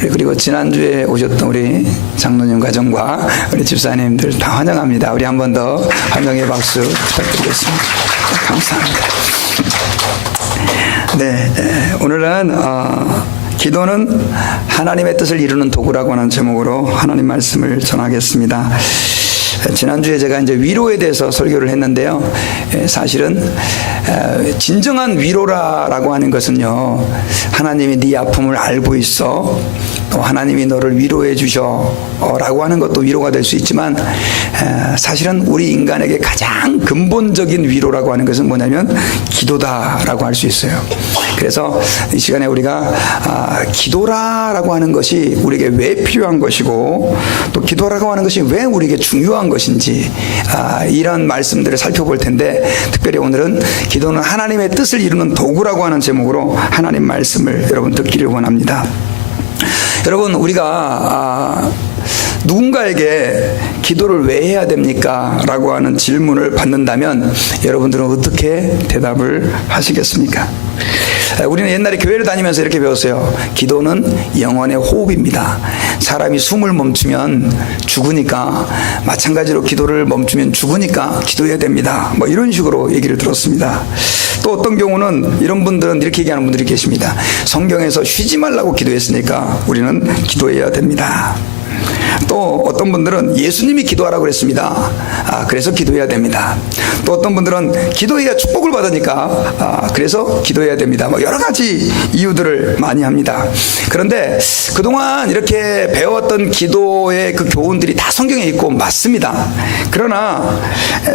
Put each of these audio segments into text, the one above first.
그리고 지난주에 오셨던 우리 장로님 가정과 우리 집사님들 다 환영합니다. 우리 한 번 더 환영의 박수 부탁드리겠습니다. 감사합니다. 네, 오늘은 기도는 하나님의 뜻을 이루는 도구라고 하는 제목으로 하나님 말씀을 전하겠습니다. 지난주에 제가 이제 위로에 대해서 설교를 했는데요. 사실은 진정한 위로라고 하는 것은요, 하나님이 네 아픔을 알고 있어, 또 하나님이 너를 위로해 주셔 라고 하는 것도 위로가 될 수 있지만, 사실은 우리 인간에게 가장 근본적인 위로라고 하는 것은 뭐냐면 기도다라고 할 수 있어요. 그래서 이 시간에 우리가 기도라고 하는 것이 우리에게 왜 필요한 것이고, 또 기도라고 하는 것이 왜 우리에게 중요한 것인지, 이런 말씀들을 살펴볼 텐데, 특별히 오늘은 기도는 하나님의 뜻을 이루는 도구라고 하는 제목으로 하나님 말씀을 여러분 듣기를 원합니다. 여러분, 우리가 누군가에게 기도를 왜 해야 됩니까? 라고 하는 질문을 받는다면 여러분들은 어떻게 대답을 하시겠습니까? 우리는 옛날에 교회를 다니면서 이렇게 배웠어요. 기도는 영혼의 호흡입니다. 사람이 숨을 멈추면 죽으니까, 마찬가지로 기도를 멈추면 죽으니까 기도해야 됩니다. 뭐 이런 식으로 얘기를 들었습니다. 또 어떤 경우는 이런 분들은 이렇게 얘기하는 분들이 계십니다. 성경에서 쉬지 말라고 기도했으니까 우리는 기도해야 됩니다. 또 어떤 분들은 예수님이 기도하라고 그랬습니다. 그래서 기도해야 됩니다. 또 어떤 분들은 기도해야 축복을 받으니까 그래서 기도해야 됩니다. 뭐 여러 가지 이유들을 많이 합니다. 그런데 그동안 이렇게 배웠던 기도의 그 교훈들이 다 성경에 있고 맞습니다. 그러나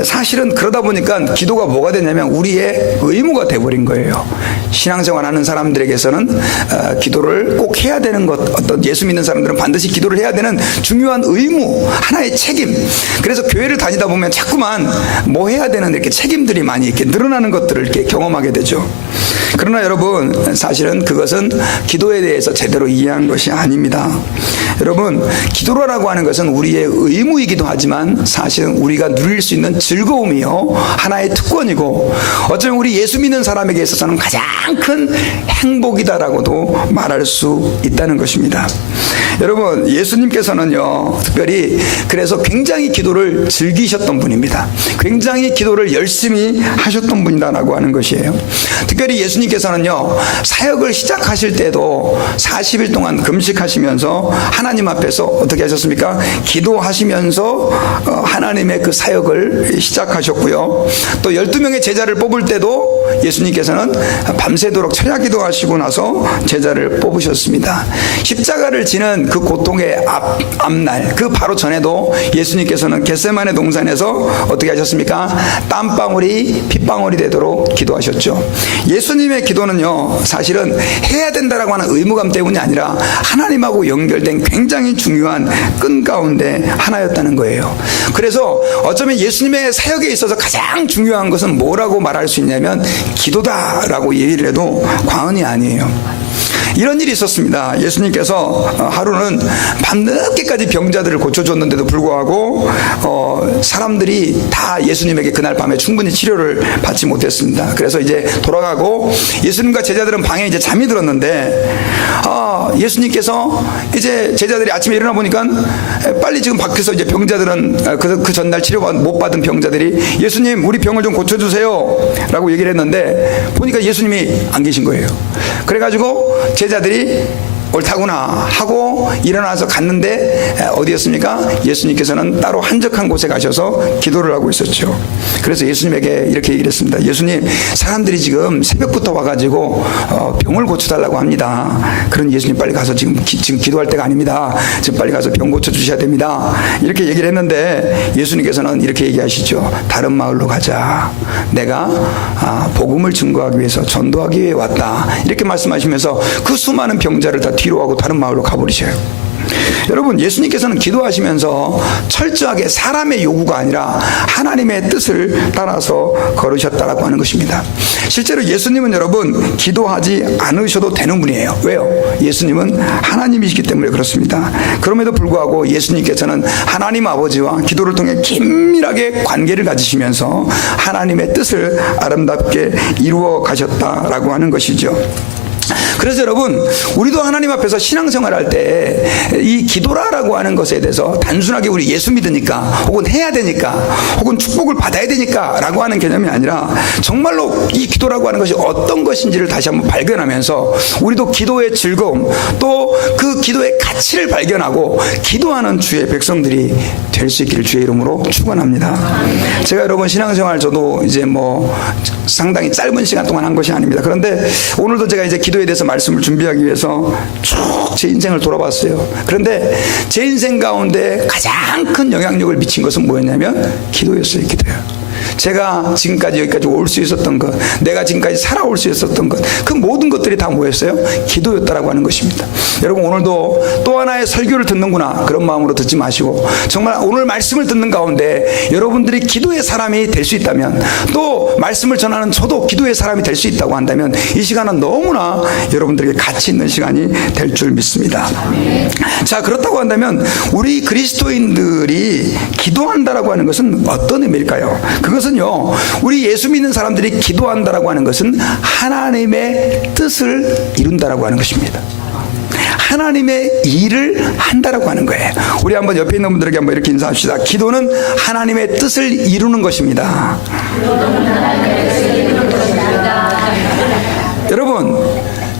사실은 그러다 보니까 기도가 뭐가 되냐면 우리의 의무가 돼버린 거예요. 신앙생활하는 사람들에게서는 기도를 꼭 해야 되는 것, 어떤 예수 믿는 사람들은 반드시 기도를 해야 되는 중요한 의무, 하나의 책임. 그래서 교회를 다니다 보면 자꾸만 뭐 해야 되는 이렇게 책임들이 많이 이렇게 늘어나는 것들을 이렇게 경험하게 되죠. 그러나 여러분, 사실은 그것은 기도에 대해서 제대로 이해한 것이 아닙니다. 여러분, 기도라고 하는 것은 우리의 의무이기도 하지만 사실은 우리가 누릴 수 있는 즐거움이요, 하나의 특권이고, 어쩌면 우리 예수 믿는 사람에게 있어서는 가장 큰 행복이다라고도 말할 수 있다는 것입니다. 여러분, 예수님께서는요, 특별히 그래서 굉장히 기도를 즐기셨던 분입니다. 굉장히 기도를 열심히 하셨던 분이다라고 하는 것이에요. 특별히 예수님께서는요, 사역을 시작하실 때도 40일 동안 금식하시면서 하나님 앞에서 어떻게 하셨습니까? 기도하시면서 하나님의 그 사역을 시작하셨고요. 또 12명의 제자를 뽑을 때도 예수님께서는 밤새도록 철야 기도하시고 나서 제자를 뽑으셨습니다. 십자가를 지는 그 고통의 앞날, 그 바로 전에도 예수님께서는 겟세마네 동산에서 어떻게 하셨습니까? 땀방울이 핏방울이 되도록 기도하셨죠. 예수님의 기도는요, 사실은 해야 된다라고 하는 의무감 때문이 아니라 하나님하고 연결된 굉장히 중요한 끈 가운데 하나였다는 거예요. 그래서 어쩌면 예수님의 사역에 있어서 가장 중요한 것은 뭐라고 말할 수 있냐면 기도다라고 얘기를 해도 과언이 아니에요. 이런 일이 있었습니다. 예수님께서 하루는 밤늦게까지 병자들을 고쳐줬는데도 불구하고 사람들이 다 예수님에게 그날 밤에 충분히 치료를 받지 못했습니다. 그래서 이제 돌아가고 예수님과 제자들은 방에 이제 잠이 들었는데 예수님께서 이제 제자들이 아침에 일어나 보니까 빨리 지금 밖에서 이제 병자들은 그 전날 치료 못 받은 병자들이 예수님, 우리 병을 좀 고쳐주세요 라고 얘기를 했는데 보니까 예수님이 안 계신 거예요. 그래가지고 제자들이 옳다구나 하고 일어나서 갔는데 어디였습니까? 예수님께서는 따로 한적한 곳에 가셔서 기도를 하고 있었죠. 그래서 예수님에게 이렇게 얘기를 했습니다. 예수님, 사람들이 지금 새벽부터 와가지고 병을 고쳐달라고 합니다. 그런 예수님, 빨리 가서 지금 기도할 때가 아닙니다. 지금 빨리 가서 병 고쳐주셔야 됩니다. 이렇게 얘기를 했는데 예수님께서는 이렇게 얘기하시죠. 다른 마을로 가자. 내가 복음을 증거하기 위해서, 전도하기 위해 왔다. 이렇게 말씀하시면서 그 수많은 병자를 다 뒤로 하고 다른 마을로 가버리셔요. 여러분, 예수님께서는 기도하시면서 철저하게 사람의 요구가 아니라 하나님의 뜻을 따라서 걸으셨다라고 하는 것입니다. 실제로 예수님은 여러분 기도하지 않으셔도 되는 분이에요. 왜요? 예수님은 하나님이시기 때문에 그렇습니다. 그럼에도 불구하고 예수님께서는 하나님 아버지와 기도를 통해 긴밀하게 관계를 가지시면서 하나님의 뜻을 아름답게 이루어 가셨다라고 하는 것이죠. 그래서 여러분, 우리도 하나님 앞에서 신앙생활할 때 이 기도라라고 하는 것에 대해서 단순하게 우리 예수 믿으니까, 혹은 해야 되니까, 혹은 축복을 받아야 되니까 라고 하는 개념이 아니라 정말로 이 기도라고 하는 것이 어떤 것인지를 다시 한번 발견하면서 우리도 기도의 즐거움, 또 그 기도의 가치를 발견하고 기도하는 주의 백성들이 될 수 있기를 주의 이름으로 축원합니다. 제가 여러분 신앙생활 저도 이제 뭐 상당히 짧은 시간 동안 한 것이 아닙니다. 그런데 오늘도 제가 이제 기도에 대해서 말씀을 준비하기 위해서 쭉 제 인생을 돌아봤어요. 그런데 제 인생 가운데 가장 큰 영향력을 미친 것은 뭐였냐면 기도였어요. 기도요. 제가 지금까지 여기까지 올 수 있었던 것, 내가 지금까지 살아올 수 있었던 것, 그 모든 것들이 다 뭐였어요? 기도였다라고 하는 것입니다. 여러분, 오늘도 또 하나의 설교를 듣는구나 그런 마음으로 듣지 마시고, 정말 오늘 말씀을 듣는 가운데 여러분들이 기도의 사람이 될 수 있다면, 또 말씀을 전하는 저도 기도의 사람이 될 수 있다고 한다면 이 시간은 너무나 여러분들에게 가치 있는 시간이 될 줄 믿습니다. 자, 그렇다고 한다면 우리 그리스도인들이 기도한다라고 하는 것은 어떤 의미일까요? 그것은요, 우리 예수 믿는 사람들이 기도한다라고 하는 것은 하나님의 뜻을 이룬다라고 하는 것입니다. 하나님의 일을 한다라고 하는 거예요. 우리 한번 옆에 있는 분들에게 한번 이렇게 인사합시다. 기도는 하나님의 뜻을 이루는 것입니다. 여러분,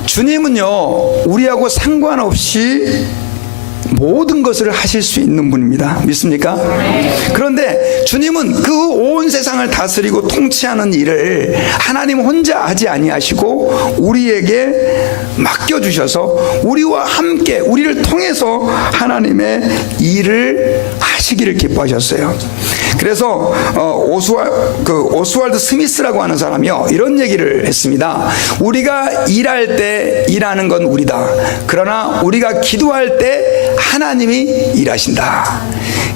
주님은요, 우리하고 상관없이 모든 것을 하실 수 있는 분입니다. 믿습니까? 그런데 주님은 그 온 세상을 다스리고 통치하는 일을 하나님 혼자 하지 아니하시고 우리에게 맡겨주셔서 우리와 함께 우리를 통해서 하나님의 일을 하시기를 기뻐하셨어요. 그래서 오스왈드 스미스라고 하는 사람이요, 이런 얘기를 했습니다. 우리가 일할 때 일하는 건 우리다. 그러나 우리가 기도할 때 하나님이 일하신다.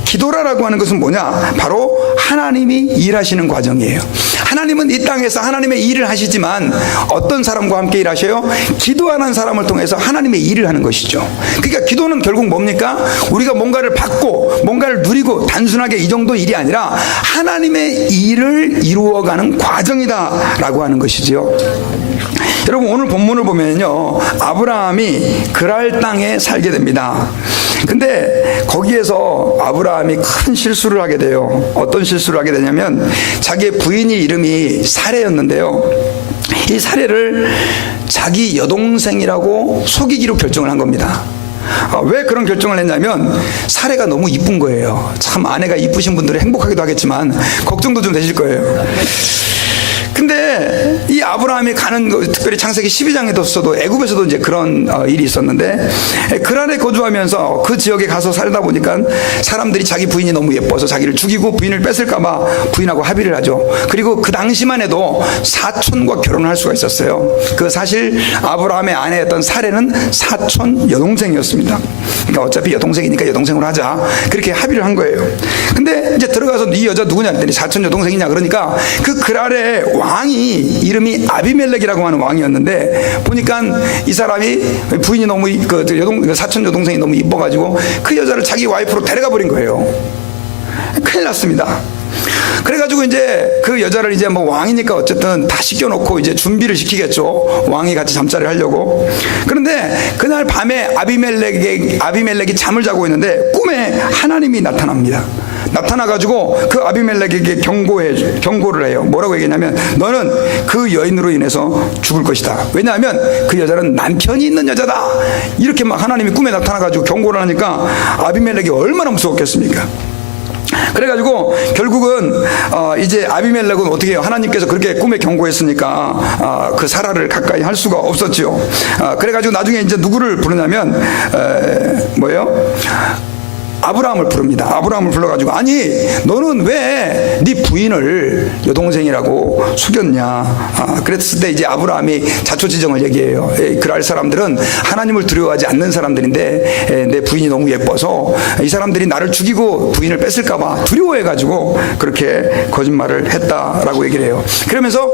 기도라고 하는 것은 뭐냐? 바로 하나님이 일하시는 과정이에요. 하나님은 이 땅에서 하나님의 일을 하시지만 어떤 사람과 함께 일하셔요? 기도하는 사람을 통해서 하나님의 일을 하는 것이죠. 그러니까 기도는 결국 뭡니까? 우리가 뭔가를 받고 뭔가를 누리고 단순하게 이 정도 일이 아니라 하나님의 일을 이루어가는 과정이다라고 하는 것이지요. 여러분, 오늘 본문을 보면요, 아브라함이 그랄 땅에 살게 됩니다. 근데 거기에서 아브라함이 큰 실수를 하게 돼요. 어떤 실수를 하게 되냐면, 자기의 부인이 이름이 사레였는데요, 이 사레를 자기 여동생이라고 속이기로 결정을 한 겁니다. 왜 그런 결정을 했냐면, 사레가 너무 이쁜 거예요. 참, 아내가 이쁘신 분들은 행복하기도 하겠지만 걱정도 좀 되실 거예요. 근데 이 아브라함이 가는, 특별히 창세기 12장에도 애굽에서도 이제 그런 일이 있었는데, 그란에 거주하면서 그 지역에 가서 살다 보니까 사람들이 자기 부인이 너무 예뻐서 자기를 죽이고 부인을 뺏을까봐 부인하고 합의를 하죠. 그리고 그 당시만 해도 사촌과 결혼할 수가 있었어요. 그 사실 아브라함의 아내였던 사레는 사촌 여동생이었습니다. 그러니까 어차피 여동생이니까 여동생으로 하자, 그렇게 합의를 한 거예요. 근데 이제 들어가서 이 여자 누구냐 했더니 사촌 여동생이냐 그러니까, 그 그랄의 왕이 이름이 아비멜렉이라고 하는 왕이었는데, 보니까 이 사람이 부인이 너무 사촌 여동생이 너무 이뻐가지고 그 여자를 자기 와이프로 데려가 버린 거예요. 큰일 났습니다. 그래가지고 이제 그 여자를 이제 뭐 왕이니까 어쨌든 다 시켜놓고 이제 준비를 시키겠죠. 왕이 같이 잠자리를 하려고. 그런데 그날 밤에 아비멜렉이 잠을 자고 있는데 꿈에 하나님이 나타납니다. 나타나가지고 그 아비멜렉에게 경고를 해요. 뭐라고 얘기했냐면, 너는 그 여인으로 인해서 죽을 것이다. 왜냐하면 그 여자는 남편이 있는 여자다. 이렇게 막 하나님이 꿈에 나타나가지고 경고를 하니까 아비멜렉이 얼마나 무서웠겠습니까? 그래가지고 결국은 이제 아비멜렉은 어떻게 해요? 하나님께서 그렇게 꿈에 경고했으니까 그 사라를 가까이 할 수가 없었지요. 그래가지고 나중에 이제 누구를 부르냐면 뭐예요? 아브라함을 부릅니다. 아브라함을 불러가지고, 아니 너는 왜 네 부인을 여동생이라고 속였냐. 그랬을 때 이제 아브라함이 자초지정을 얘기해요. 그랄 사람들은 하나님을 두려워하지 않는 사람들인데 내 부인이 너무 예뻐서 이 사람들이 나를 죽이고 부인을 뺏을까봐 두려워해가지고 그렇게 거짓말을 했다라고 얘기를 해요. 그러면서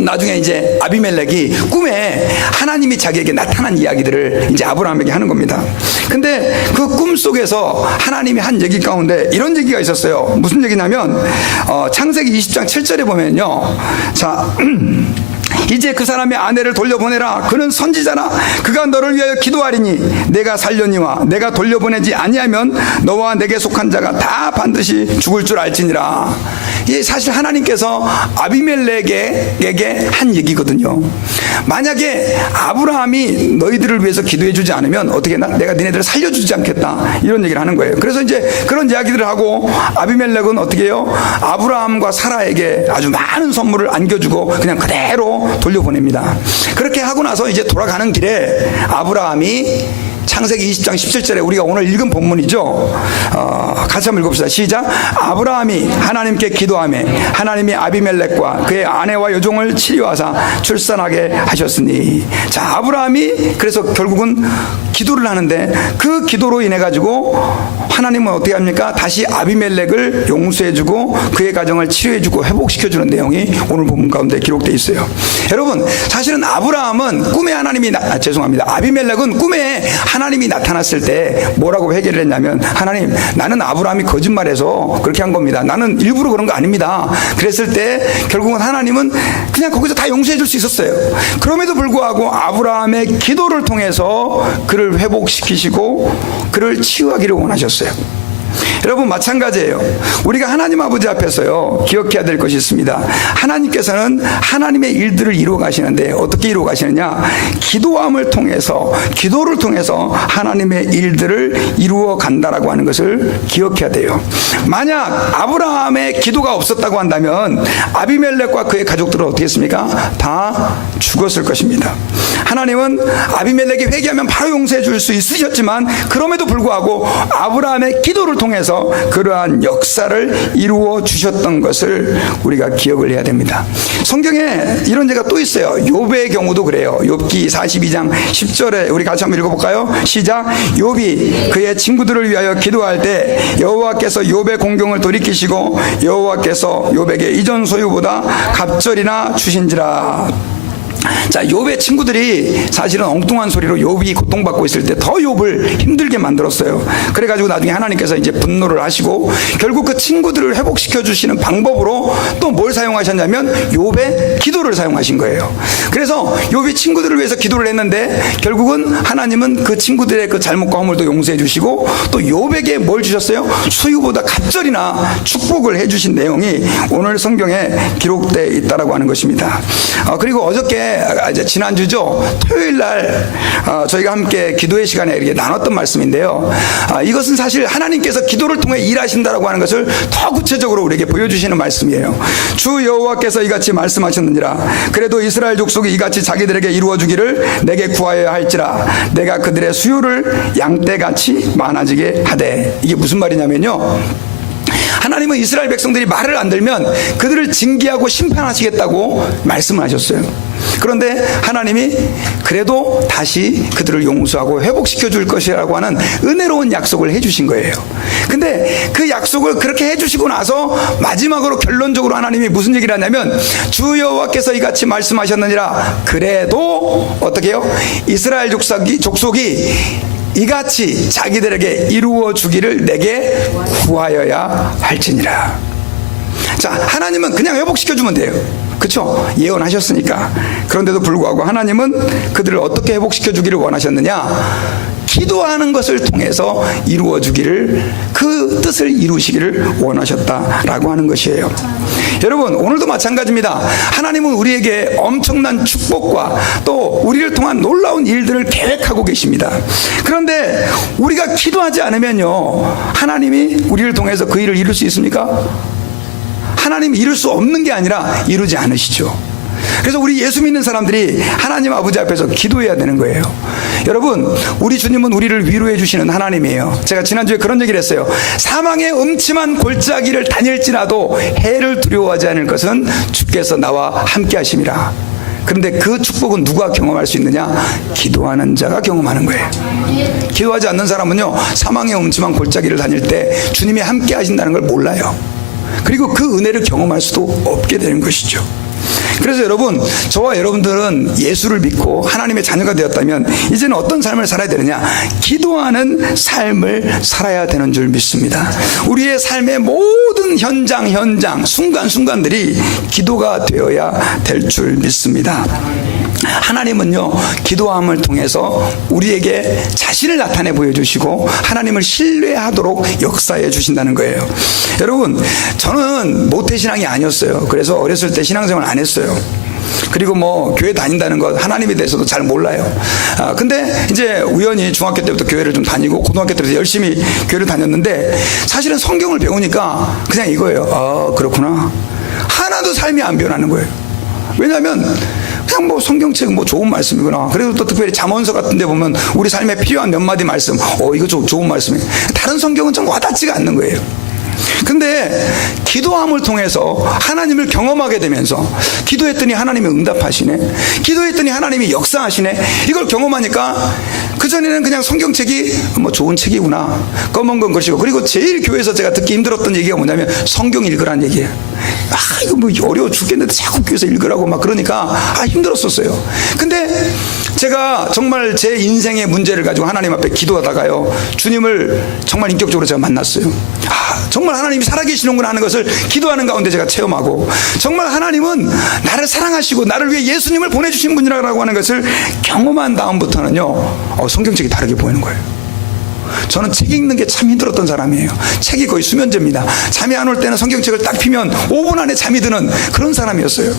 나중에 이제 아비멜렉이 꿈에 하나님이 자기에게 나타난 이야기들을 이제 아브라함에게 하는 겁니다. 근데 그 꿈 속에서 하나님이 한 얘기 가운데 이런 얘기가 있었어요. 무슨 얘기냐면 창세기 20장 7절에 보면요, 자 이제 그 사람의 아내를 돌려보내라. 그는 선지자라. 그가 너를 위하여 기도하리니 내가 살려니와 내가 돌려보내지 아니하면 너와 내게 속한 자가 다 반드시 죽을 줄 알지니라. 이게 사실 하나님께서 아비멜렉에게 한 얘기거든요. 만약에 아브라함이 너희들을 위해서 기도해 주지 않으면 어떻게 했나? 내가 니네들을 살려주지 않겠다, 이런 얘기를 하는 거예요. 그래서 이제 그런 이야기들을 하고 아비멜렉은 어떻게 해요? 아브라함과 사라에게 아주 많은 선물을 안겨주고 그냥 그대로 돌려보냅니다. 그렇게 하고 나서 이제 돌아가는 길에 아브라함이 창세기 20장 17절에 우리가 오늘 읽은 본문이죠. 같이 한번 읽읍시다. 시작. 아브라함이 하나님께 기도하며 하나님이 아비멜렉과 그의 아내와 여종을 치료하사 출산하게 하셨으니. 자, 아브라함이 그래서 결국은 기도를 하는데 그 기도로 인해 가지고 하나님은 어떻게 합니까? 다시 아비멜렉을 용서해주고 그의 가정을 치료해주고 회복시켜주는 내용이 오늘 본문 가운데 기록되어 있어요. 여러분, 사실은 아브라함은 꿈에 아비멜렉은 꿈에 하나님이 나타났을 때 뭐라고 회개를 했냐면, 하나님, 나는 아브라함이 거짓말해서 그렇게 한 겁니다. 나는 일부러 그런 거 아닙니다. 그랬을 때 결국은 하나님은 그냥 거기서 다 용서해 줄 수 있었어요. 그럼에도 불구하고 아브라함의 기도를 통해서 그를 회복시키시고 그를 치유하기를 원하셨어요. 여러분, 마찬가지예요. 우리가 하나님 아버지 앞에서요, 기억해야 될 것이 있습니다. 하나님께서는 하나님의 일들을 이루어 가시는데 어떻게 이루어 가시느냐? 기도함을 통해서, 기도를 통해서 하나님의 일들을 이루어 간다라고 하는 것을 기억해야 돼요. 만약 아브라함의 기도가 없었다고 한다면 아비멜렉과 그의 가족들은 어떻게 했습니까? 다 죽었을 것입니다. 하나님은 아비멜렉이 회개하면 바로 용서해 줄 수 있으셨지만 그럼에도 불구하고 아브라함의 기도를 통해서 그러한 역사를 이루어 주셨던 것을 우리가 기억을 해야 됩니다. 성경에 이런 예가 또 있어요. 욥의 경우도 그래요. 욥기 42장 10절에 우리 같이 한번 읽어볼까요? 시작. 욥이 그의 친구들을 위하여 기도할 때 여호와께서 욥의 공경을 돌이키시고 여호와께서 욥에게 이전 소유보다 갑절이나 주신지라. 자, 욥의 친구들이 사실은 엉뚱한 소리로 욥이 고통받고 있을 때 더 욥을 힘들게 만들었어요. 그래가지고 나중에 하나님께서 이제 분노를 하시고 결국 그 친구들을 회복시켜 주시는 방법으로 또 뭘 사용하셨냐면 욥의 기도를 사용하신 거예요. 그래서 욥이 친구들을 위해서 기도를 했는데 결국은 하나님은 그 친구들의 그 잘못과 허물도 용서해 주시고 또 욥에게 뭘 주셨어요? 수유보다 갑절이나 축복을 해 주신 내용이 오늘 성경에 기록되어 있다라고 하는 것입니다. 그리고 어저께 이제 지난주죠, 토요일날 저희가 함께 기도의 시간에 이렇게 나눴던 말씀인데요, 이것은 사실 하나님께서 기도를 통해 일하신다라고 하는 것을 더 구체적으로 우리에게 보여주시는 말씀이에요. 주 여호와께서 이같이 말씀하셨느니라. 그래도 이스라엘 족속이 이같이 자기들에게 이루어주기를 내게 구하여야 할지라. 내가 그들의 수요를 양떼같이 많아지게 하되. 이게 무슨 말이냐면요, 하나님은 이스라엘 백성들이 말을 안 들면 그들을 징계하고 심판하시겠다고 말씀을 하셨어요. 그런데 하나님이 그래도 다시 그들을 용서하고 회복시켜 줄 것이라고 하는 은혜로운 약속을 해주신 거예요. 근데 그 약속을 그렇게 해주시고 나서 마지막으로 결론적으로 하나님이 무슨 얘기를 하냐면, 주 여호와께서 이같이 말씀하셨느니라. 그래도 어떻게 해요? 이스라엘 족속이 이같이 자기들에게 이루어 주기를 내게 구하여야 할지니라. 자, 하나님은 그냥 회복시켜주면 돼요. 그렇죠? 예언하셨으니까. 그런데도 불구하고 하나님은 그들을 어떻게 회복시켜주기를 원하셨느냐? 기도하는 것을 통해서 이루어 주기를, 그 뜻을 이루시기를 원하셨다라고 하는 것이에요. 여러분, 오늘도 마찬가지입니다. 하나님은 우리에게 엄청난 축복과 또 우리를 통한 놀라운 일들을 계획하고 계십니다. 그런데 우리가 기도하지 않으면요, 하나님이 우리를 통해서 그 일을 이룰 수 있습니까? 하나님이 이룰 수 없는 게 아니라 이루지 않으시죠. 그래서 우리 예수 믿는 사람들이 하나님 아버지 앞에서 기도해야 되는 거예요. 여러분, 우리 주님은 우리를 위로해 주시는 하나님이에요. 제가 지난주에 그런 얘기를 했어요. 사망의 음침한 골짜기를 다닐지라도 해를 두려워하지 않을 것은 주께서 나와 함께 하심이라. 그런데 그 축복은 누가 경험할 수 있느냐? 기도하는 자가 경험하는 거예요. 기도하지 않는 사람은요, 사망의 음침한 골짜기를 다닐 때 주님이 함께 하신다는 걸 몰라요. 그리고 그 은혜를 경험할 수도 없게 되는 것이죠. 그래서 여러분, 저와 여러분들은 예수를 믿고 하나님의 자녀가 되었다면 이제는 어떤 삶을 살아야 되느냐? 기도하는 삶을 살아야 되는 줄 믿습니다. 우리의 삶의 모든 현장, 순간순간들이 기도가 되어야 될 줄 믿습니다. 하나님은요, 기도함을 통해서 우리에게 자신을 나타내 보여주시고 하나님을 신뢰하도록 역사해 주신다는 거예요. 여러분, 저는 모태신앙이 아니었어요. 그래서 어렸을 때 신앙생활 안 했어요. 그리고 뭐 교회 다닌다는 것, 하나님에 대해서도 잘 몰라요. 근데 이제 우연히 중학교 때부터 교회를 좀 다니고 고등학교 때부터 열심히 교회를 다녔는데, 사실은 성경을 배우니까 그냥 이거예요. 그렇구나. 하나도 삶이 안 변하는 거예요. 왜냐하면 그냥 뭐 성경책 뭐 좋은 말씀이구나. 그래도 또 특별히 잠언서 같은 데 보면 우리 삶에 필요한 몇 마디 말씀, 이거 좋은 말씀이에요. 다른 성경은 좀 와닿지가 않는 거예요. 근데 기도함을 통해서 하나님을 경험하게 되면서, 기도했더니 하나님이 응답하시네, 기도했더니 하나님이 역사하시네, 이걸 경험하니까 그전에는 그냥 성경책이 뭐 좋은 책이구나, 검은 건 것이고, 그리고 제일 교회에서 제가 듣기 힘들었던 얘기가 뭐냐면 성경 읽으라는 얘기예요. 이거 뭐 어려워 죽겠는데 자꾸 교회에서 읽으라고 막 그러니까 힘들었었어요. 근데 제가 정말 제 인생의 문제를 가지고 하나님 앞에 기도하다가요, 주님을 정말 인격적으로 제가 만났어요. 정말 하나님이 살아계시는구나 하는 것을 기도하는 가운데 제가 체험하고, 정말 하나님은 나를 사랑하시고 나를 위해 예수님을 보내주신 분이라고 하는 것을 경험한 다음부터는요, 성경책이 다르게 보이는 거예요. 저는 책 읽는 게 참 힘들었던 사람이에요. 책이 거의 수면제입니다. 잠이 안 올 때는 성경책을 딱 피면 5분 안에 잠이 드는 그런 사람이었어요.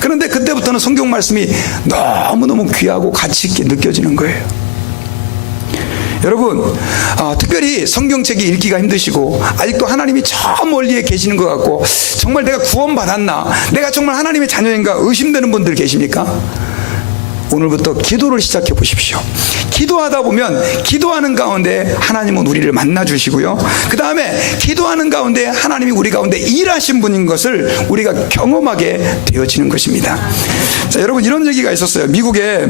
그런데 그때부터는 성경 말씀이 너무너무 귀하고 가치 있게 느껴지는 거예요. 여러분, 특별히 성경책이 읽기가 힘드시고 아직도 하나님이 저 멀리에 계시는 것 같고, 정말 내가 구원받았나, 내가 정말 하나님의 자녀인가 의심되는 분들 계십니까? 오늘부터 기도를 시작해 보십시오. 기도하다 보면 기도하는 가운데 하나님은 우리를 만나 주시고요, 그 다음에 기도하는 가운데 하나님이 우리 가운데 일하신 분인 것을 우리가 경험하게 되어지는 것입니다. 자, 여러분, 이런 얘기가 있었어요. 미국에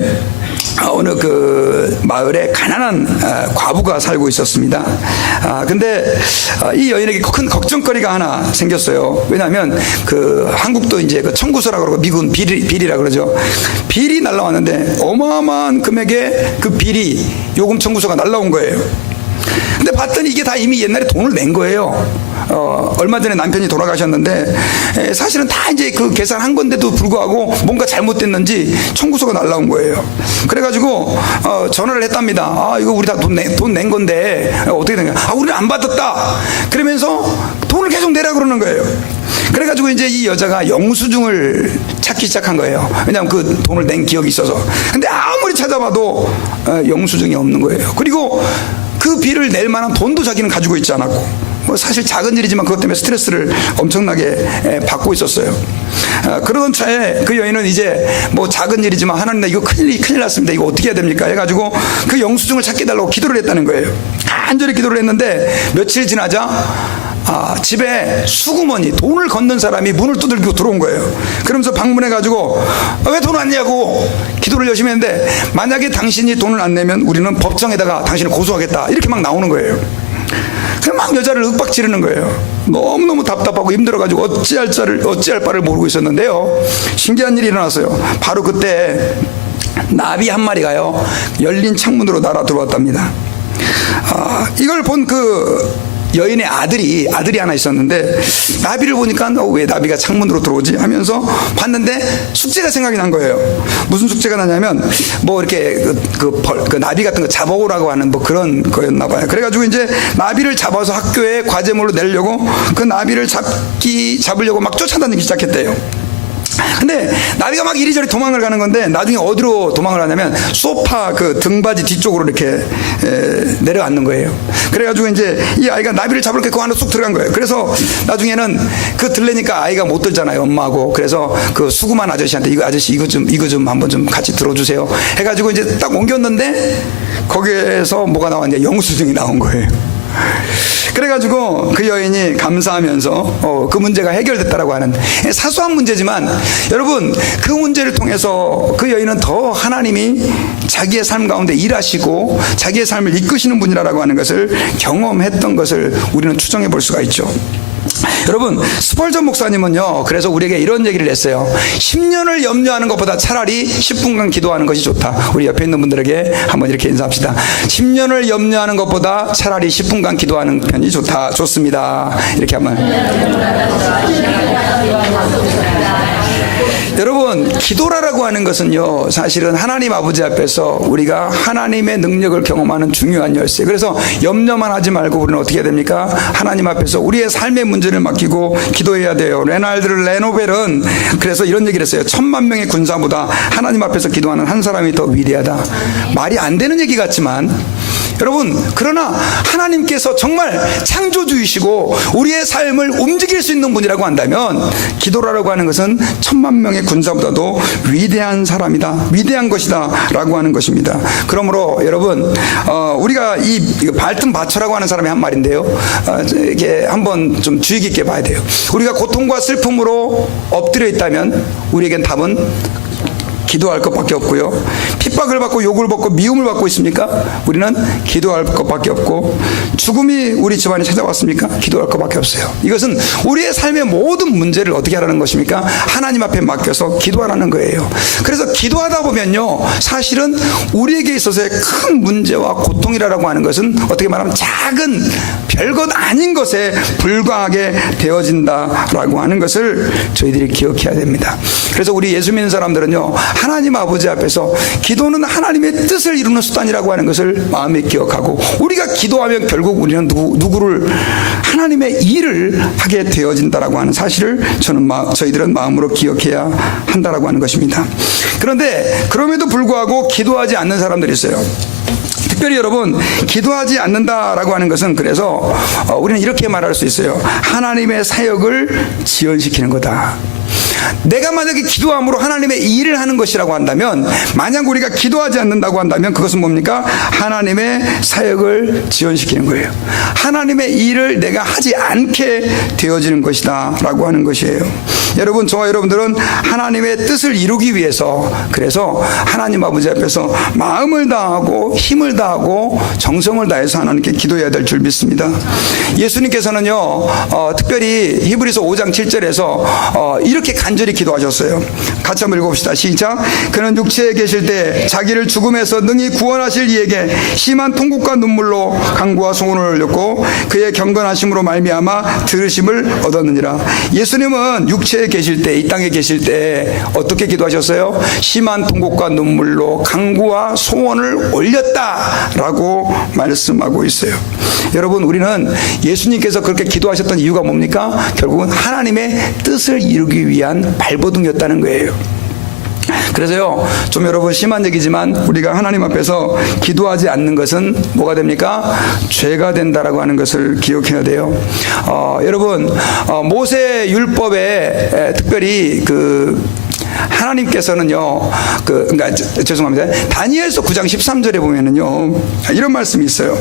어느 그 마을에 가난한 과부가 살고 있었습니다. 근데 이 여인에게 큰 걱정거리가 하나 생겼어요. 왜냐하면 그 한국도 이제 그 청구서라고 그러고 미국은 비리라고 그러죠. 비리 날라왔는데 어마어마한 금액의 그 비리 요금 청구서가 날라온 거예요. 근데 봤더니 이게 다 이미 옛날에 돈을 낸 거예요. 얼마 전에 남편이 돌아가셨는데 사실은 다 이제 그 계산한 건데도 불구하고 뭔가 잘못됐는지 청구서가 날라온 거예요. 그래가지고 전화를 했답니다. 이거 우리 다 돈 낸 건데 어떻게 된 거야? 우리는 안 받았다. 그러면서 돈을 계속 내라 그러는 거예요. 그래가지고 이제 이 여자가 영수증을 찾기 시작한 거예요. 왜냐하면 그 돈을 낸 기억이 있어서. 근데 아무리 찾아봐도 영수증이 없는 거예요. 그리고 그 비를 낼 만한 돈도 자기는 가지고 있지 않았고, 뭐 사실 작은 일이지만 그것 때문에 스트레스를 엄청나게 받고 있었어요. 그러던 차에 그 여인은 이제 뭐 작은 일이지만 하나님, 나 이거 큰일 났습니다. 이거 어떻게 해야 됩니까? 해가지고 그 영수증을 찾게 해달라고 기도를 했다는 거예요. 간절히 기도를 했는데 며칠 지나자 집에 수구머니 돈을 걷는 사람이 문을 두들기고 들어온 거예요. 그러면서 방문해가지고 왜 돈 안 내냐고 기도를 열심히 했는데, 만약에 당신이 돈을 안 내면 우리는 법정에다가 당신을 고소하겠다, 이렇게 막 나오는 거예요. 그냥 막 여자를 윽박지르는 거예요. 너무너무 답답하고 힘들어가지고 어찌할 바를 모르고 있었는데요, 신기한 일이 일어났어요. 바로 그때 나비 한 마리가요, 열린 창문으로 날아 들어왔답니다. 이걸 본 그 여인의 아들이 하나 있었는데, 나비를 보니까 왜 나비가 창문으로 들어오지 하면서 봤는데 숙제가 생각이 난 거예요. 무슨 숙제가 나냐면 뭐 이렇게 그 나비 같은 거 잡아오라고 하는 뭐 그런 거였나 봐요. 그래가지고 이제 나비를 잡아서 학교에 과제물로 내려고 그 나비를 잡으려고 막 쫓아다니기 시작했대요. 근데 나비가 막 이리저리 도망을 가는 건데, 나중에 어디로 도망을 하냐면 소파 그 등받이 뒤쪽으로 이렇게 내려앉는 거예요. 그래가지고 이제 이 아이가 나비를 잡을 게 그 안으로 쑥 들어간 거예요. 그래서 나중에는 그 들래니까 아이가 못 들잖아요, 엄마하고. 그래서 그 수구만 아저씨한테 아저씨 이거 좀 한번 좀 같이 들어주세요 해가지고 이제 딱 옮겼는데, 거기에서 뭐가 나왔냐, 영수증이 나온 거예요. 그래가지고 그 여인이 감사하면서 그 문제가 해결됐다라고 하는 사소한 문제지만, 여러분, 그 문제를 통해서 그 여인은 더 하나님이 자기의 삶 가운데 일하시고 자기의 삶을 이끄시는 분이라고 하는 것을 경험했던 것을 우리는 추정해 볼 수가 있죠. 여러분, 스펄전 목사님은요, 그래서 우리에게 이런 얘기를 했어요. 10년을 염려하는 것보다 차라리 10분간 기도하는 것이 좋다. 우리 옆에 있는 분들에게 한번 이렇게 인사합시다. 10년을 염려하는 것보다 차라리 10분간 기도하는 편이 좋다. 좋습니다. 이렇게 한번. 여러분, 기도라고 하는 것은요, 사실은 하나님 아버지 앞에서 우리가 하나님의 능력을 경험하는 중요한 열쇠. 그래서 염려만 하지 말고 우리는 어떻게 해야 됩니까? 하나님 앞에서 우리의 삶의 문제를 맡기고 기도해야 돼요. 레날드 레노벨은 그래서 이런 얘기를 했어요. 1000만 명의 군사보다 하나님 앞에서 기도하는 한 사람이 더 위대하다. 말이 안 되는 얘기 같지만, 여러분, 그러나 하나님께서 정말 창조주이시고 우리의 삶을 움직일 수 있는 분이라고 한다면, 기도라고 하는 것은 1000만 명의 군사보다도 위대한 사람이다, 위대한 것이다 라고 하는 것입니다. 그러므로 여러분, 우리가 이 발등 바처라고 하는 사람이 한 말인데요, 이게 한번 좀 주의 깊게 봐야 돼요. 우리가 고통과 슬픔으로 엎드려 있다면 우리에겐 답은 기도할 것밖에 없고요. 핍박을 받고 욕을 받고 미움을 받고 있습니까? 우리는 기도할 것밖에 없고, 죽음이 우리 집안에 찾아왔습니까? 기도할 것밖에 없어요. 이것은 우리의 삶의 모든 문제를 어떻게 하라는 것입니까? 하나님 앞에 맡겨서 기도하라는 거예요. 그래서 기도하다 보면요, 사실은 우리에게 있어서의 큰 문제와 고통이라고 하는 것은 어떻게 말하면 작은 별것 아닌 것에 불과하게 되어진다라고 하는 것을 저희들이 기억해야 됩니다. 그래서 우리 예수 믿는 사람들은요, 하나님 아버지 앞에서 기도는 하나님의 뜻을 이루는 수단이라고 하는 것을 마음에 기억하고, 우리가 기도하면 결국 우리는 누구를 하나님의 일을 하게 되어진다라고 하는 사실을 저희들은 마음으로 기억해야 한다라고 하는 것입니다. 그런데 그럼에도 불구하고 기도하지 않는 사람들이 있어요. 특별히 여러분, 기도하지 않는다라고 하는 것은, 그래서 우리는 이렇게 말할 수 있어요. 하나님의 사역을 지연시키는 거다. 내가 만약에 기도함으로 하나님의 일을 하는 것이라고 한다면, 만약 우리가 기도하지 않는다고 한다면 그것은 뭡니까? 하나님의 사역을 지연시키는 거예요. 하나님의 일을 내가 하지 않게 되어지는 것이다 라고 하는 것이에요. 여러분, 저와 여러분들은 하나님의 뜻을 이루기 위해서, 그래서 하나님 아버지 앞에서 마음을 다하고 힘을 다하고 정성을 다해서 하나님께 기도해야 될 줄 믿습니다. 예수님께서는요, 특별히 히브리서 5장 7절에서 이렇게 간절히 기도하셨어요. 같이 한번 읽어봅시다. 시작. 그는 육체에 계실 때 자기를 죽음에서 능히 구원하실 이에게 심한 통곡과 눈물로 간구와 소원을 올렸고, 그의 경건하심으로 말미암아 들으심을 얻었느니라. 예수님은 육체에 계실 때, 이 땅에 계실 때 어떻게 기도하셨어요? 심한 통곡과 눈물로 간구와 소원을 올렸다라고 말씀하고 있어요. 여러분, 우리는 예수님께서 그렇게 기도하셨던 이유가 뭡니까? 결국은 하나님의 뜻을 이루기 위한 발버둥이었다는 거예요. 그래서요, 좀 여러분 심한 얘기지만, 우리가 하나님 앞에서 기도하지 않는 것은 뭐가 됩니까? 죄가 된다라고 하는 것을 기억해야 돼요. 여러분, 모세 율법에 특별히 하나님께서는요, 죄송합니다. 다니엘서 9장 13절에 보면은요, 이런 말씀이 있어요.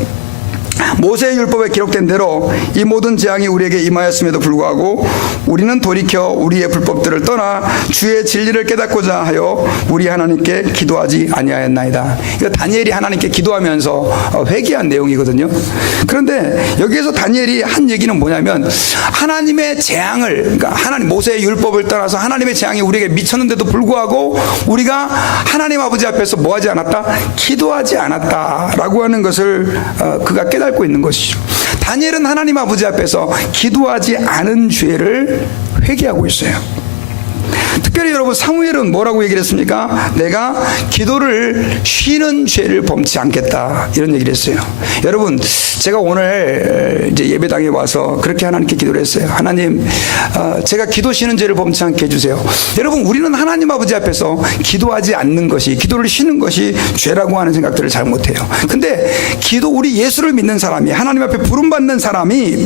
모세의 율법에 기록된 대로 이 모든 재앙이 우리에게 임하였음에도 불구하고 우리는 돌이켜 우리의 불법들을 떠나 주의 진리를 깨닫고자 하여 우리 하나님께 기도하지 아니하였나이다. 이거 다니엘이 하나님께 기도하면서 회개한 내용이거든요. 그런데 여기에서 다니엘이 한 얘기는 뭐냐면, 하나님의 재앙을, 그러니까 하나님 모세의 율법을 떠나서 하나님의 재앙이 우리에게 미쳤는데도 불구하고 우리가 하나님 아버지 앞에서 뭐하지 않았다? 기도하지 않았다라고 하는 것을 그가 깨닫고 있는 것이죠. 다니엘은 하나님 아버지 앞에서 기도하지 않은 죄를 회개하고 있어요. 특별히 여러분, 사무엘은 뭐라고 얘기를 했습니까? 내가 기도를 쉬는 죄를 범치 않겠다, 이런 얘기를 했어요. 여러분, 제가 오늘 이제 예배당에 와서 그렇게 하나님께 기도를 했어요. 하나님, 제가 기도 쉬는 죄를 범치 않게 해주세요. 여러분, 우리는 하나님 아버지 앞에서 기도하지 않는 것이, 기도를 쉬는 것이 죄라고 하는 생각들을 잘 못해요. 근데 우리 예수를 믿는 사람이, 하나님 앞에 부름받은 사람이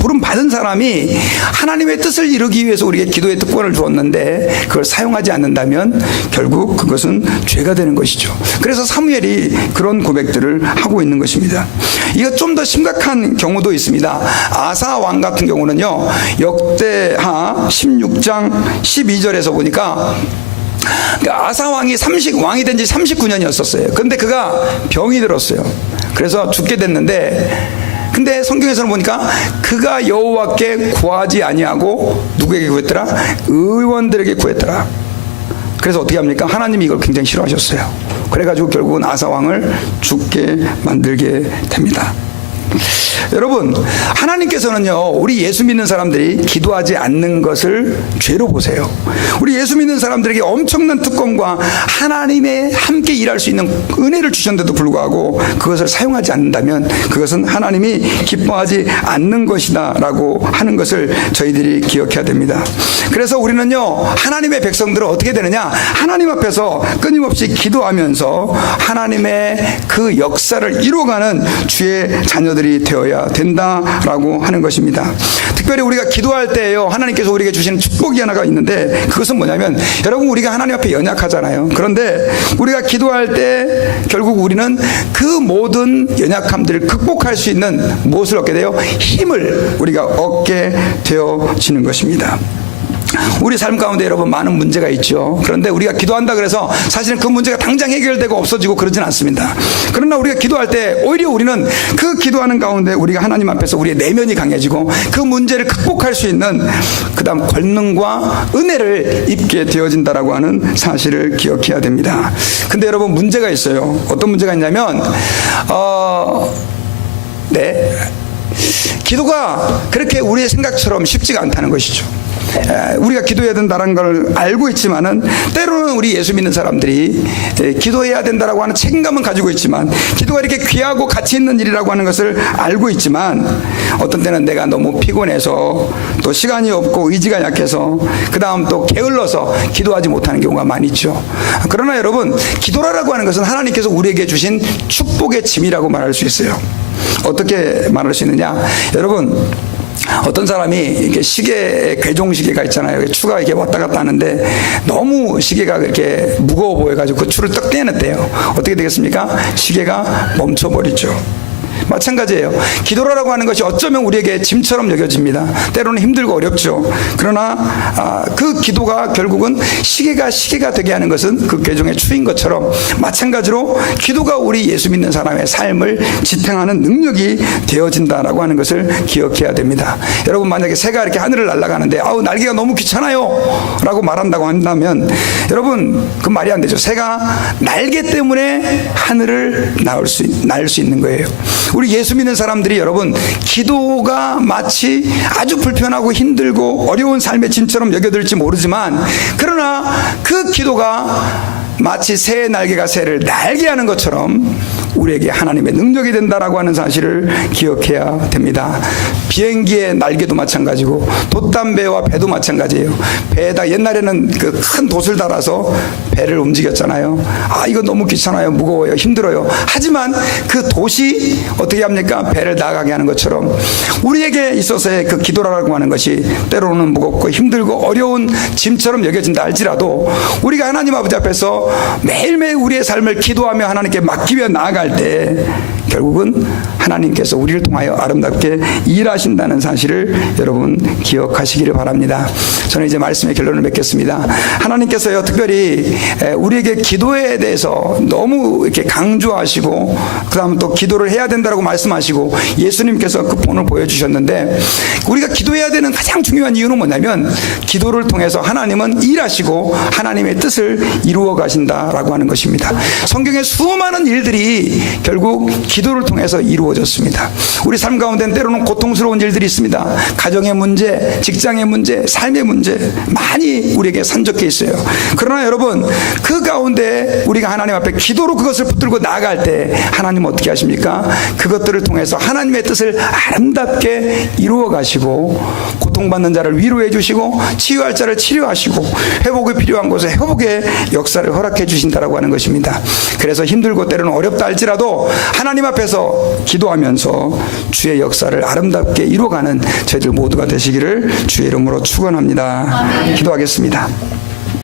하나님의 뜻을 이루기 위해서 우리에게 기도의 특권을 주었는데 그걸 사용하지 않는다면 결국 그것은 죄가 되는 것이죠. 그래서 사무엘이 그런 고백들을 하고 있는 것입니다. 이거 좀 더 심각한 경우도 있습니다. 아사 왕 같은 경우는요, 역대하 16장 12절에서 보니까, 아사 왕이 왕이 된 지 39년이었었어요. 그런데 그가 병이 들었어요. 그래서 죽게 됐는데, 근데 성경에서는 보니까 그가 여호와께 구하지 아니하고 누구에게 구했더라? 의원들에게 구했더라. 그래서 어떻게 합니까? 하나님이 이걸 굉장히 싫어하셨어요. 그래가지고 결국은 아사 왕을 죽게 만들게 됩니다. 여러분, 하나님께서는요, 우리 예수 믿는 사람들이 기도하지 않는 것을 죄로 보세요. 우리 예수 믿는 사람들에게 엄청난 특권과 하나님의 함께 일할 수 있는 은혜를 주셨는데도 불구하고 그것을 사용하지 않는다면 그것은 하나님이 기뻐하지 않는 것이다 라고 하는 것을 저희들이 기억해야 됩니다. 그래서 우리는요, 하나님의 백성들은 어떻게 되느냐? 하나님 앞에서 끊임없이 기도하면서 하나님의 그 역사를 이루어가는 주의 자녀들이 되어야 된다라고 하는 것입니다. 특별히 우리가 기도할 때요, 하나님께서 우리에게 주시는 축복이 하나가 있는데 그것은 뭐냐면, 여러분, 우리가 하나님 앞에 연약하잖아요. 그런데 우리가 기도할 때 결국 우리는 그 모든 연약함들을 극복할 수 있는 무엇을 얻게 돼요? 힘을 우리가 얻게 되어지는 것입니다. 우리 삶 가운데 여러분 많은 문제가 있죠. 그런데 우리가 기도한다 그래서 사실은 그 문제가 당장 해결되고 없어지고 그러진 않습니다. 그러나 우리가 기도할 때 오히려 우리는 그 기도하는 가운데 우리가 하나님 앞에서 우리의 내면이 강해지고 그 문제를 극복할 수 있는 그 다음 권능과 은혜를 입게 되어진다라고 하는 사실을 기억해야 됩니다. 근데 여러분 문제가 있어요. 어떤 문제가 있냐면 기도가 그렇게 우리의 생각처럼 쉽지가 않다는 것이죠. 우리가 기도해야 된다는 걸 알고 있지만은 때로는 우리 예수 믿는 사람들이 기도해야 된다라고 하는 책임감은 가지고 있지만 기도가 이렇게 귀하고 가치 있는 일이라고 하는 것을 알고 있지만 어떤 때는 내가 너무 피곤해서 또 시간이 없고 의지가 약해서 그 다음 또 게을러서 기도하지 못하는 경우가 많이 있죠. 그러나 여러분, 기도라고 하는 것은 하나님께서 우리에게 주신 축복의 짐이라고 말할 수 있어요. 어떻게 말할 수 있느냐? 여러분, 어떤 사람이 이렇게 시계, 괴종시계가 있잖아요. 추가 이렇게 왔다 갔다 하는데 너무 시계가 그렇게 무거워 보여가지고 그 줄을 떡 떼어냈대요. 어떻게 되겠습니까? 시계가 멈춰버리죠. 마찬가지예요. 기도라고 하는 것이 어쩌면 우리에게 짐처럼 여겨집니다. 때로는 힘들고 어렵죠. 그러나 그 기도가 결국은 시계가 되게 하는 것은 그 괴종의 추인 것처럼 마찬가지로 기도가 우리 예수 믿는 사람의 삶을 지탱하는 능력이 되어진다라고 하는 것을 기억해야 됩니다. 여러분, 만약에 새가 이렇게 하늘을 날아가는데 날개가 너무 귀찮아요 라고 말한다고 한다면 여러분, 그 말이 안 되죠. 새가 날개 때문에 하늘을 날 수 있는 거예요. 우리 예수 믿는 사람들이 여러분, 기도가 마치 아주 불편하고 힘들고 어려운 삶의 짐처럼 여겨질지 모르지만 그러나 그 기도가 마치 새의 날개가 새를 날게 하는 것처럼 우리에게 하나님의 능력이 된다라고 하는 사실을 기억해야 됩니다. 비행기의 날개도 마찬가지고 돛담배와 배도 마찬가지예요. 배에다 옛날에는 그 큰 돛을 달아서 배를 움직였잖아요. 이거 너무 귀찮아요, 무거워요, 힘들어요. 하지만 그 돛이 어떻게 합니까? 배를 나가게 하는 것처럼 우리에게 있어서의 그 기도라고 하는 것이 때로는 무겁고 힘들고 어려운 짐처럼 여겨진다 할지라도 우리가 하나님 아버지 앞에서 매일매일 우리의 삶을 기도하며 하나님께 맡기며 나아갈 때 결국은 하나님께서 우리를 통하여 아름답게 일하신다는 사실을 여러분 기억하시기를 바랍니다. 저는 이제 말씀의 결론을 맺겠습니다. 하나님께서요, 특별히 우리에게 기도에 대해서 너무 이렇게 강조하시고 그 다음 또 기도를 해야 된다고 말씀하시고 예수님께서 그 본을 보여주셨는데 우리가 기도해야 되는 가장 중요한 이유는 뭐냐면 기도를 통해서 하나님은 일하시고 하나님의 뜻을 이루어 가신다라고 하는 것입니다. 성경의 수많은 일들이 결국 기도를 통해서 이루어졌습니다. 우리 삶 가운데는 때로는 고통스러운 일들이 있습니다. 가정의 문제, 직장의 문제, 삶의 문제 많이 우리에게 산적해 있어요. 그러나 여러분, 그 가운데 우리가 하나님 앞에 기도로 그것을 붙들고 나아갈 때 하나님 어떻게 하십니까? 그것들을 통해서 하나님의 뜻을 아름답게 이루어 가시고 고통받는 자를 위로해 주시고 치유할 자를 치료하시고 회복이 필요한 곳에 회복의 역사를 허락해 주신다라고 하는 것입니다. 그래서 힘들고 때로는 어렵다 할지라도 하나님 앞에서 기도하면서 주의 역사를 아름답게 이루어가는 저희들 모두가 되시기를 주의 이름으로 축원합니다. 기도하겠습니다.